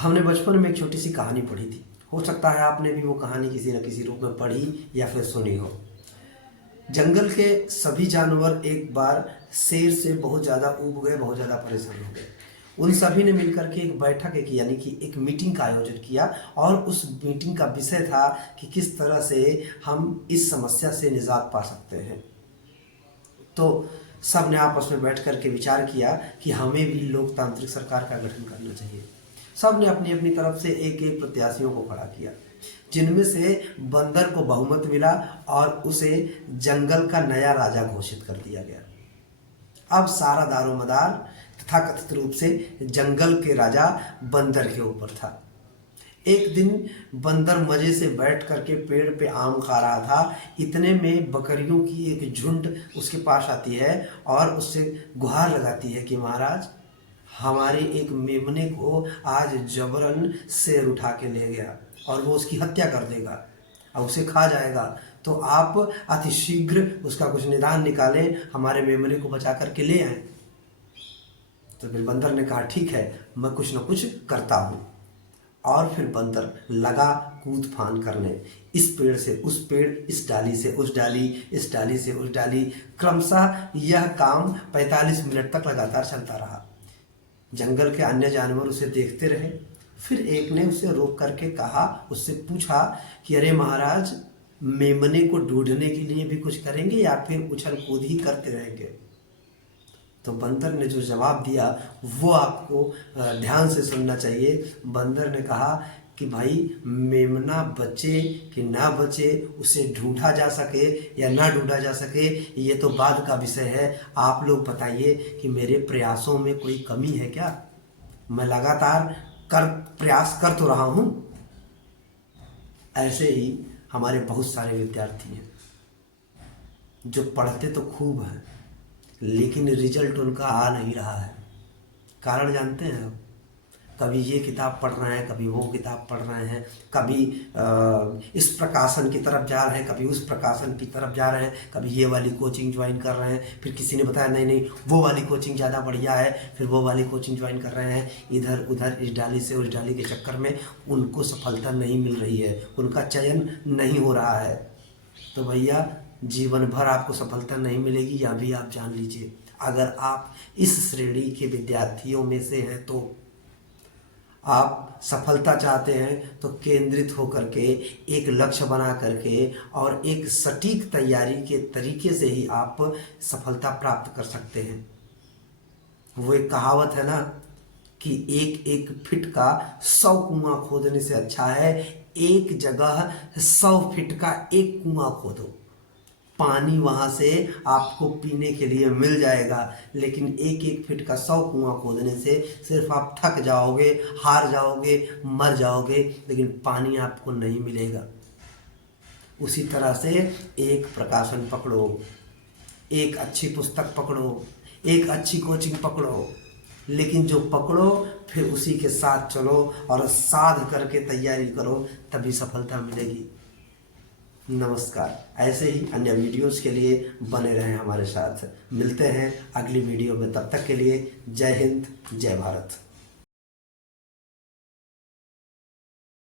हमने बचपन में एक छोटी सी कहानी पढ़ी थी। हो सकता है आपने भी वो कहानी किसी न किसी रूप में पढ़ी या फिर सुनी हो। जंगल के सभी जानवर एक बार शेर से बहुत ज़्यादा ऊब गए, बहुत ज़्यादा परेशान हो गए। उन सभी ने मिलकर के एक बैठक की, यानी कि एक मीटिंग का आयोजन किया और उस मीटिंग का विषय था कि किस तरह से हम इस समस्या से निजात पा सकते हैं। तो सब ने आपस में बैठ कर के विचार किया कि हमें भी लोकतांत्रिक सरकार का गठन करना चाहिए। सब ने अपनी अपनी तरफ से एक एक प्रत्याशियों को खड़ा किया, जिनमें से बंदर को बहुमत मिला और उसे जंगल का नया राजा घोषित कर दिया गया। अब सारा दारोमदार तथाकथित रूप से जंगल के राजा बंदर के ऊपर था। एक दिन बंदर मजे से बैठ करके पेड़ पे आम खा रहा था। इतने में बकरियों की एक झुंड उसके पास आती है और उससे गुहार लगाती है कि महाराज, हमारे एक मेमने को आज जबरन शेर उठा के ले गया और वो उसकी हत्या कर देगा और उसे खा जाएगा, तो आप अतिशीघ्र उसका कुछ निदान निकालें, हमारे मेमने को बचा करके ले आए। तो फिर बंदर ने कहा ठीक है, मैं कुछ न कुछ करता हूँ। और फिर बंदर लगा कूद फान करने, इस पेड़ से उस पेड़, इस डाली से उस डाली, इस डाली से उस डाली। क्रमशः यह काम 45 मिनट तक लगातार चलता रहा। जंगल के अन्य जानवर उसे देखते रहे। फिर एक ने उसे रोक करके कहा, उससे पूछा कि अरे महाराज, मेमने को ढूंढने के लिए भी कुछ करेंगे या फिर उछल कूद ही करते रहेंगे? तो बंदर ने जो जवाब दिया वो आपको ध्यान से सुनना चाहिए। बंदर ने कहा कि भाई, मेमना बचे कि ना बचे, उसे ढूंढा जा सके या ना ढूंढा जा सके, ये तो बाद का विषय है। आप लोग बताइए कि मेरे प्रयासों में कोई कमी है क्या? मैं लगातार प्रयास कर तो रहा हूँ। ऐसे ही हमारे बहुत सारे विद्यार्थी हैं जो पढ़ते तो खूब हैं, लेकिन रिजल्ट उनका आ नहीं रहा है। कारण जानते हैं आप? कभी ये किताब पढ़ रहे हैं, कभी वो किताब पढ़ रहे हैं, कभी इस प्रकाशन की तरफ जा रहे हैं, कभी उस प्रकाशन की तरफ जा रहे हैं, कभी ये वाली कोचिंग ज्वाइन कर रहे हैं, फिर किसी ने बताया नहीं नहीं वो वाली कोचिंग ज़्यादा बढ़िया है, फिर वो वाली कोचिंग ज्वाइन कर रहे हैं। इधर उधर इस डाली से उस डाली के चक्कर में उनको सफलता नहीं मिल रही है, उनका चयन नहीं हो रहा है। तो भैया, जीवन भर आपको सफलता नहीं मिलेगी, यह भी आप जान लीजिए। अगर आप इस श्रेणी के विद्यार्थियों में से हैं तो आप सफलता चाहते हैं तो केंद्रित होकर के एक लक्ष्य बना करके और एक सटीक तैयारी के तरीके से ही आप सफलता प्राप्त कर सकते हैं। वो एक कहावत है ना कि एक एक फिट का 100 कुआं खोदने से अच्छा है एक जगह 100 फिट का एक कुआं खोदो। पानी वहाँ से आपको पीने के लिए मिल जाएगा, लेकिन एक एक फिट का 100 कुआं खोदने से सिर्फ आप थक जाओगे, हार जाओगे, मर जाओगे, लेकिन पानी आपको नहीं मिलेगा। उसी तरह से एक प्रकाशन पकड़ो, एक अच्छी पुस्तक पकड़ो, एक अच्छी कोचिंग पकड़ो, लेकिन जो पकड़ो फिर उसी के साथ चलो और साध करके तैयारी करो, तभी सफलता मिलेगी। नमस्कार। ऐसे ही अन्य वीडियोस के लिए बने रहें हमारे साथ। मिलते हैं अगली वीडियो में, तब तक के लिए जय हिंद, जय भारत।